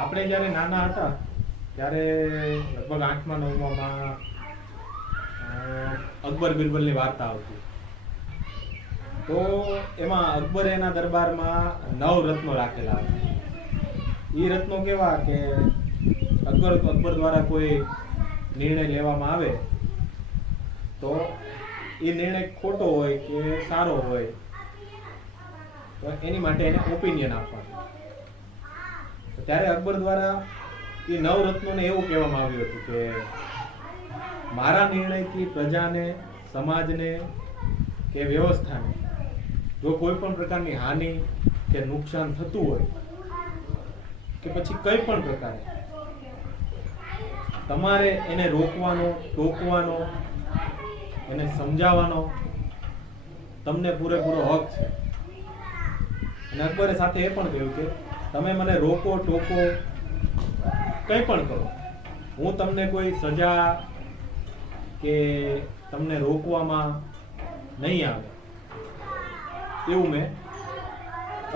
આપણે જ્યારે નાના હતા ત્યારે લગભગ 8મા 9માં અકબર બિરબલની વાર્તા આવતી. તો એમાં અકબરે એના દરબારમાં 9 રત્નો રાખેલા હતા. એ રત્નો કેવા કે અકબર દ્વારા કોઈ નિર્ણય લેવામાં આવે તો એ નિર્ણય ખોટો હોય કે સારો હોય તો એની માટે એને ઓપિનિયન આપવાનું. ત્યારે અકબર દ્વારા એ 9 રત્નોને એવું કહેવામાં આવ્યું હતું કે મારા નિર્ણયથી પ્રજાને, સમાજને કે વ્યવસ્થાને જો કોઈ પણ પ્રકારની હાનિ કે નુકસાન થતું હોય કે પછી કઈ પણ પ્રકારે, તમારે એને રોકવાનો, ટોકવાનો, એને સમજાવવાનો તમને પૂરેપૂરો હક છે. અને અકબરે સાથે એ પણ કહ્યું કે તમે મને રોકો, ટોકો, કંઈ પણ કરો, હું તમને કોઈ સજા કે તમને રોકવામાં નહીં આવે, એવું મેં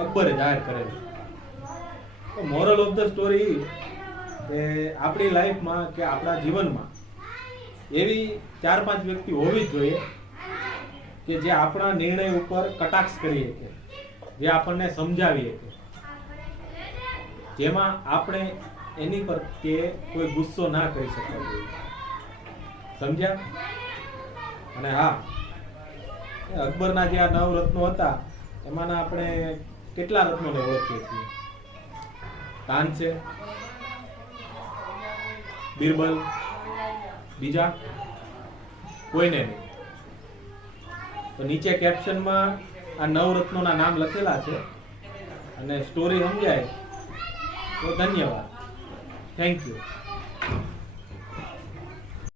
અકબરે જાહેર કરેલું. તો મોરલ ઓફ ધ સ્ટોરી કે આપણી લાઈફમાં કે આપણા જીવનમાં એવી 4-5 વ્યક્તિ હોવી જ જોઈએ કે જે આપણા નિર્ણય ઉપર કટાક્ષ કરીએ કે જે આપણને સમજાવીએ કે જેમાં આપણે એની પર કે કોઈ ગુસ્સો ના કરી શકવો જોઈએ. સમજ્યા? અને હા, અકબરના જે આ 9 રત્નો હતા એમાંના આપણે કેટલા રત્નોને ઓળખીએ છીએ? તાનસેન, બિરબલ, બીજા કોઈને નહીં. તો નીચે કેપ્શનમાં આ 9 રત્નોના નામ લખેલા છે અને સ્ટોરી સમજાય તો ધન્યવાદ. Thank you.